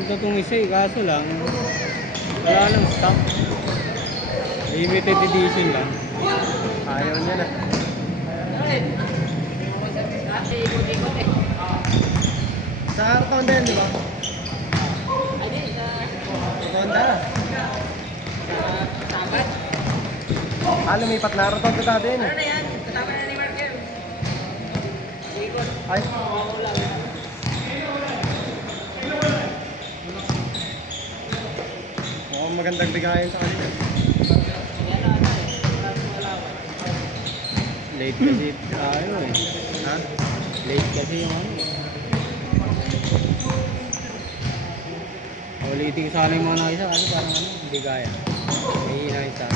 Ganda itong isa eh, kaso lang wala lang stock. Limited edition lang. Ayaw niya na. Sa Rotonda yan, di ba? Rotonda. Lumipat na. Rotonda dati yun eh. Ay. Mukhang magandang bigayan sa kanila. Late kasi, ano eh. Ha? Late kasi yung ano eh. Ulitin ko sana yung mga nakisa kasi parang ano, hindi gaya. May nakisa.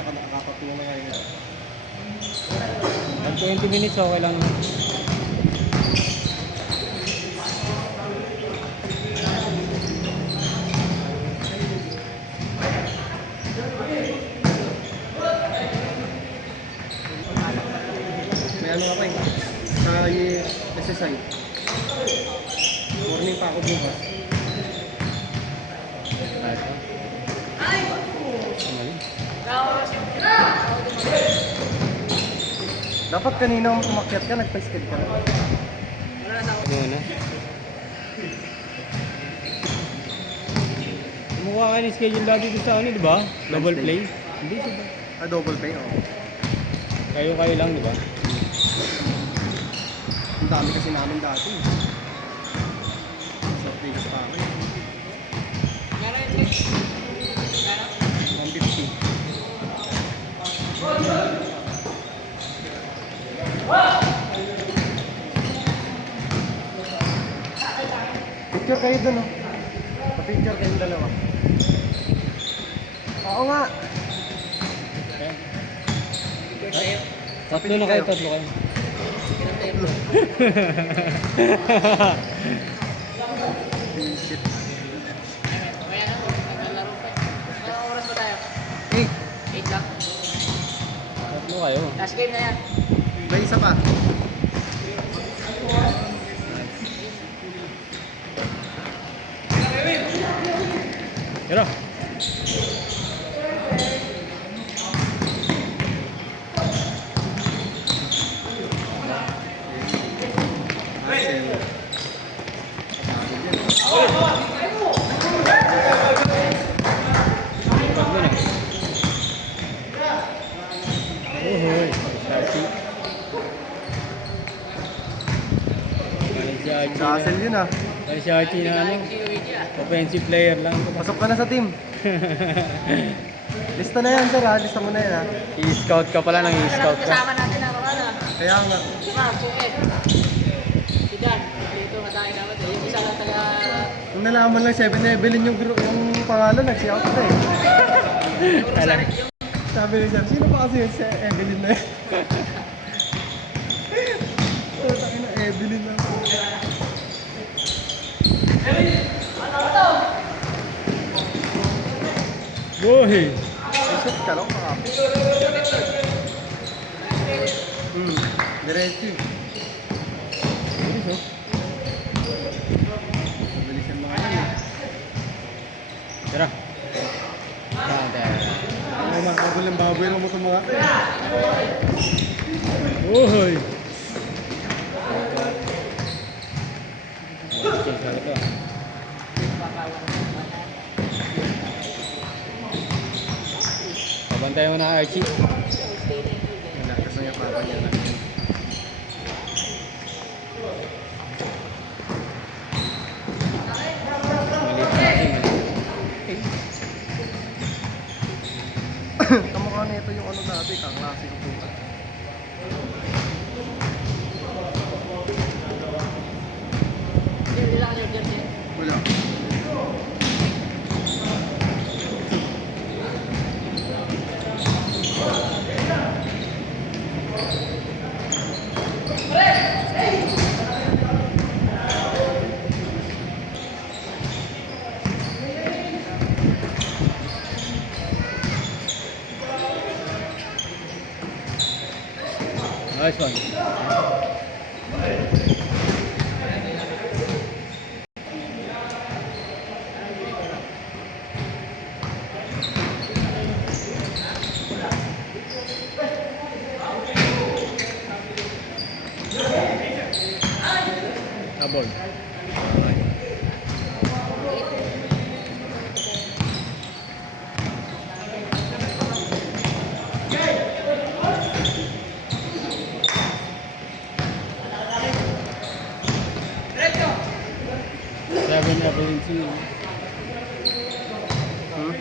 Nakakapat mo na ngayon. Pag 20 minutes okay lang naman. May ano ako eh. Sa SSI. Morning pa ako bukas. Ito. Ano yun? Dapat kanina umakyat ka, nagpa-skate ka na. Ano na? Mukha ka ni schedule dati dito sa ano, di ba? Double play? Hindi siya ba? Double pay, oo. Kayo lang, di ba? Ang dami kasi namin dati. Sa Vegas pa ako. 150. Picture kayo dun, oh. Pa-picture kayong dalawa. Oo nga. Tatlo na kayo, tatlo kayo. Shit. Oras ba tayo? 8. 8 lang. Tatlo kayo. Last game na yan. May isa pa. Tara. Castle yun ah. Ay si Archie na ano, offensive player lang. Pasok ka na sa team. Lista na yan sir ha. Lista mo na yan ha. I-scout ka pala, nang i-scout ka. Kasama natin ako ano. Kaya nga. Ma'am, Sued. Si Dan. Dito matay naman. Yung isa lang taga... Kung nalaman lang 7 Evelyn yung pangalan, nag-shout ka eh. Alam. Sabi ni sir, sino pa kasi yung si Evelyn na yun? Takin na Evelyn na. Boy! Shoot ka lang, makapit. Diretso eh. Bilis oh. Mabilis yung mga yan. Tara. Tara. Ano makakabal ng baboy ng mga mga Uy! Change lang ito ah. Pabantayan mo na Archie. Nalakas na yung papa niya na. Maliit natin. Kamukha na ito yung ano dati, kaklase ko po. Hindi lang yung jersey. Wala. Nice one. Gold. Seven Evelyn C. Hmm?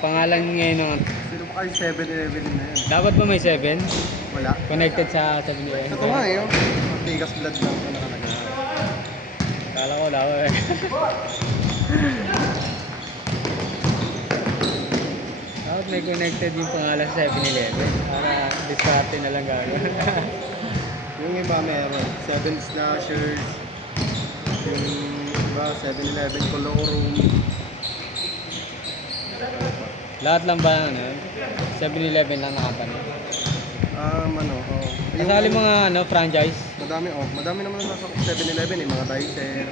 Pangalan ngayon ng Sino pa kayo 7-Eleven na yan? dapat ba may 7? Wala. Connected sa 7-Eleven? Ito nga eh, yung Tigas blood lang na nakalagay. Kala ko wala ko eh. Dapat may connected yung pangalan sa 7-Eleven para diskarte na lang gagawin. Yung iba meron, 7 slashers, yung iba 7-Eleven colorum. Lahat lang ba ano? 7-Eleven lang na company? Ano, oh. Kasali mga ano, franchise? Madami naman nasa 7-Eleven eh, mga dicer,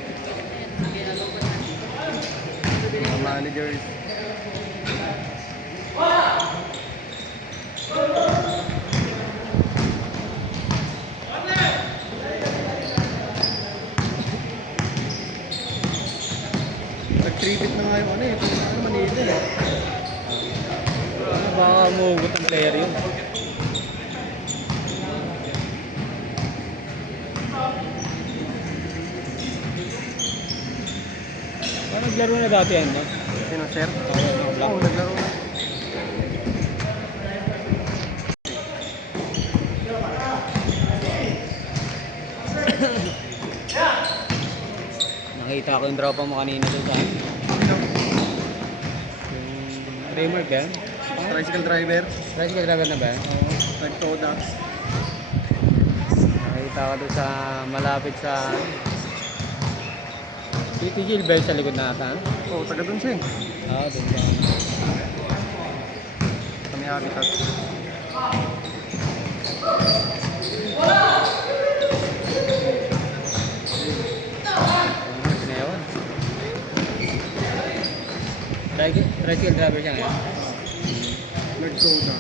mga managers. Nag-tribute na nga yung ano eh, ano Manila eh. Ano baka umugot ang player yun? Parang naglaro na dati yan, no? Sino, sir? Oo, Oo, naglaro na. Nakita ko yung tropa mo kanina doon sa yung Raymar ba yan? Tricycle driver. Tricycle driver na ba yan? Nag-toda. Nakita ko doon sa malapit sa City Hill ba yun sa likod na ata? Oo, taga dun siya eh. Oo, doon sa Kami habitat. Pinayawan. Tricycle driver siya ngayon. Nag-toda.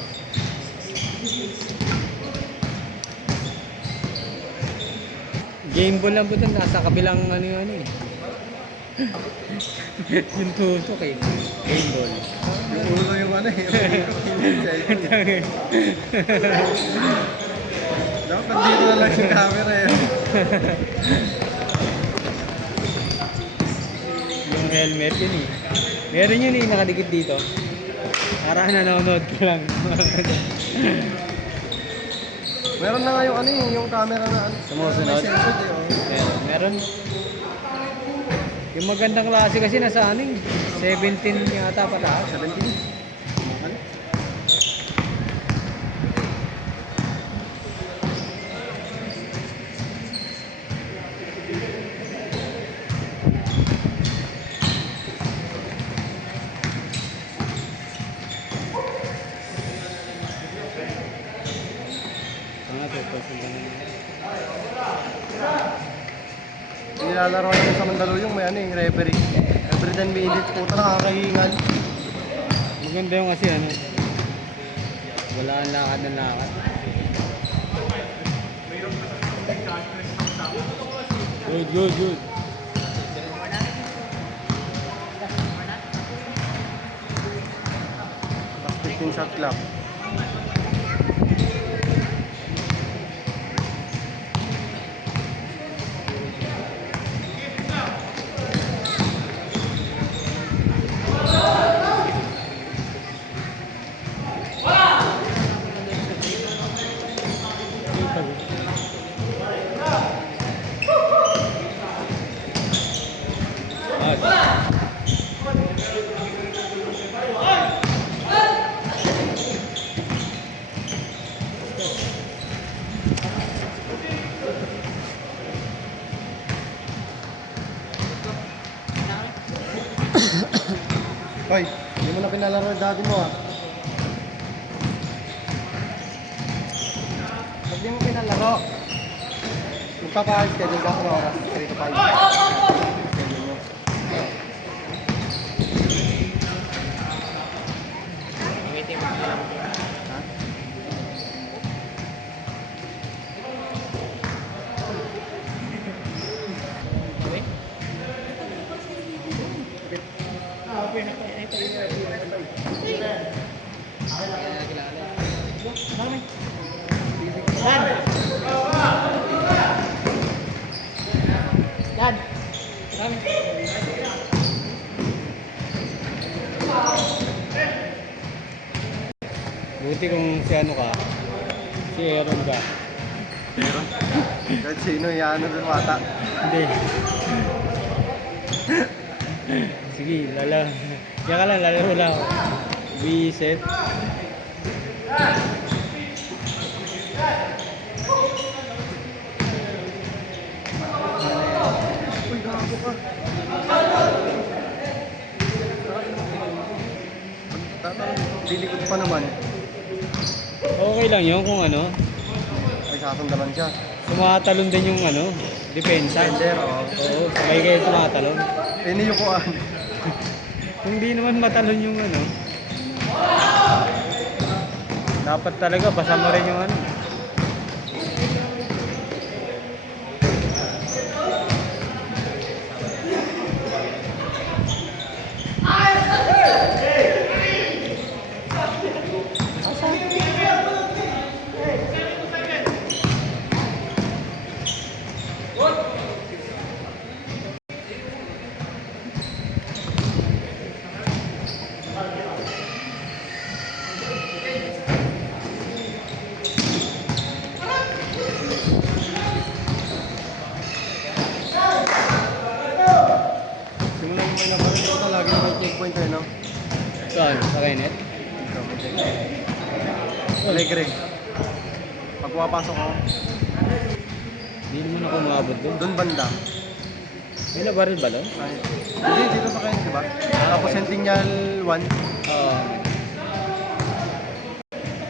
Game ball lang po doon, nasa kabilang ano yun eh. Yung tutok eh. Game ball. Yung ulo yung ano eh. Yung cellphone. Dapat nandito na lang yung camera eh. Yung helmet yun eh. Meron yun eh, nakadikit dito. Parang nanonood ko lang. Meron na nga yung ano eh, yung camera na ano. Sumusunod? May sensor eh. Oh. Meron. Yung magandang klase kasi nasa ano eh. 17 yata pataas. 17. Ano? Nilalaro namin sa Mandaluyong, may ano yung referee. Every 10 minutes, puta nakakahingal. Maganda yung kasi ano. Wala ang lakad ng lakad. Good, good, good. Tapos 15 shot clock. Hoy, hindi mo na pinalaro yung daddy mo ah. Pag di mo pinalaro, magpapa-schedule ka sa oras, 3 to 5. Schedule mo. Ha? Dan. Dan. Dan. Buti kung si ano ka, si Aaron ka. Pero, kahit sino, yan, ano doon mata. Hindi. Sige, Kaya ka lang, lalaro lang ako. Visit. Uy, gago ka. Dilikod pa naman. Okay lang yun kung ano. Ay, sasandalan siya. Tumatalon din yung ano, depensa. Defender, oo. Oo, sabay kayo tumatalon. Iniyukuan. Kung di naman matalon yung ano, dapat talaga basa mo rin yung ano. Simulan mo na parang ito, lagi may checkpoint tayo, no? Saan? Sa Kenneth? Ito, may checkpoint. Alegre. Pag pumapasok ako, Hindi naman ako umabot doon. doon banda. May nabaril ba doon? Ay, hindi, dito sa kayo, di ba? Tapos Centennial 1. Oo.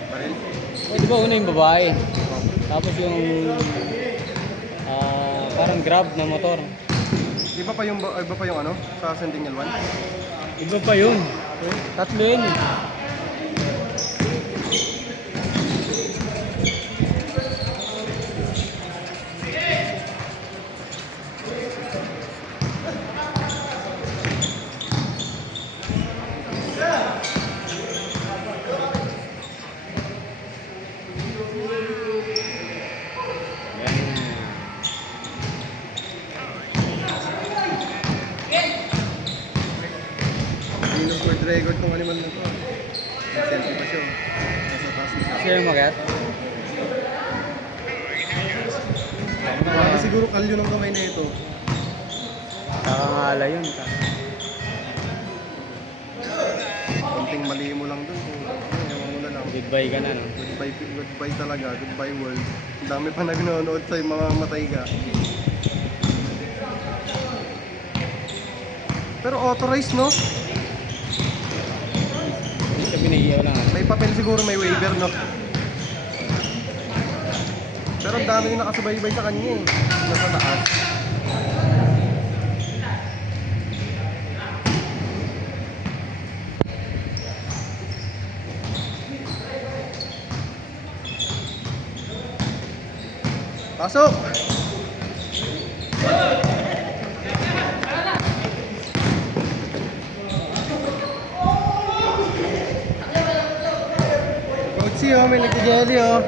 Baril. Di ba una yung babae? Tapos yung parang grab na motor. Iba pa yung ano, sa Centennial 1? Iba pa yun. Tatlo yun eh. Guinness World Record tong animal na to. Selfie pa siya. Nasa taas na siya. Siya yung magat? Grabe siguro kalyo ng kamay na ito. Kakangala yun. Konting mali mo lang dun. Ewan mo na lang. Goodbye ka na, no? Goodbye talaga. Goodbye world. Ang dami pa nagnonood sa'yo, mamamatay ka. Pero authorized, no? Hindi siya binigiyaw lang. May papel siguro, may waiver, no? Pero ang dami yung nakasubaybay sa kanya eh. Nasa taas. Pasok! Coach, may nagkajali, oh.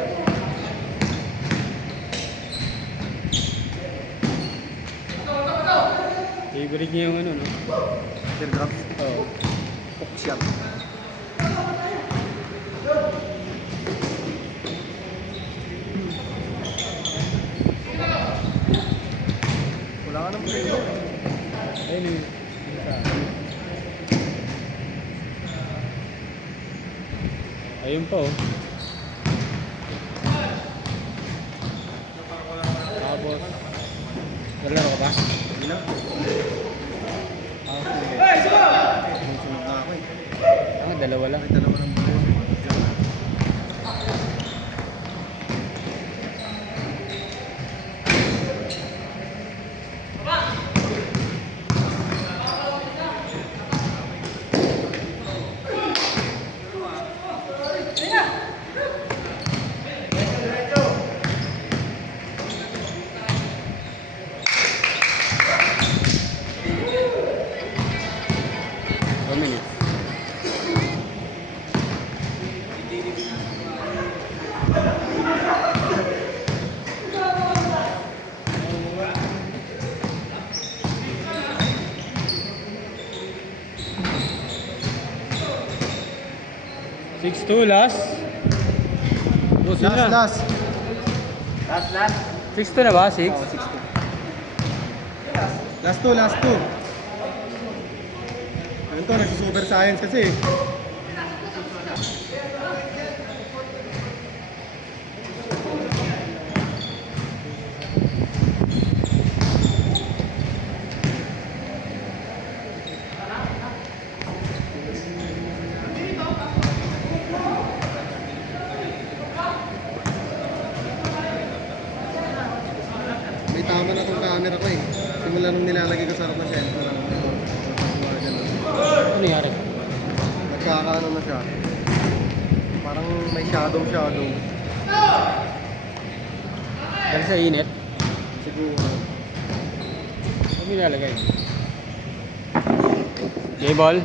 Favorite niya yung ano, no? Telegraph. Oo. Poksyat. Wala ka ng preno. Ayun yung isa. Ayun pa, oh. Tapos, nalaro ka ba? Hindi na. Sunod na ako eh. Dalawa lang. May dalawa ng bulo. 6-2 last. Busin na. Last. Last. 6-2 na ba? 6? Last two. Ayun to, nagsusuper science kasi. May tama na tong camera ko eh. Simula nung nilalagay ko sa harap ng cellphone. Ano nangyari? Nagkakaano na siya. Parang may shadow. Dahil sa init. Siguro. Ano nilalagay? J-ball.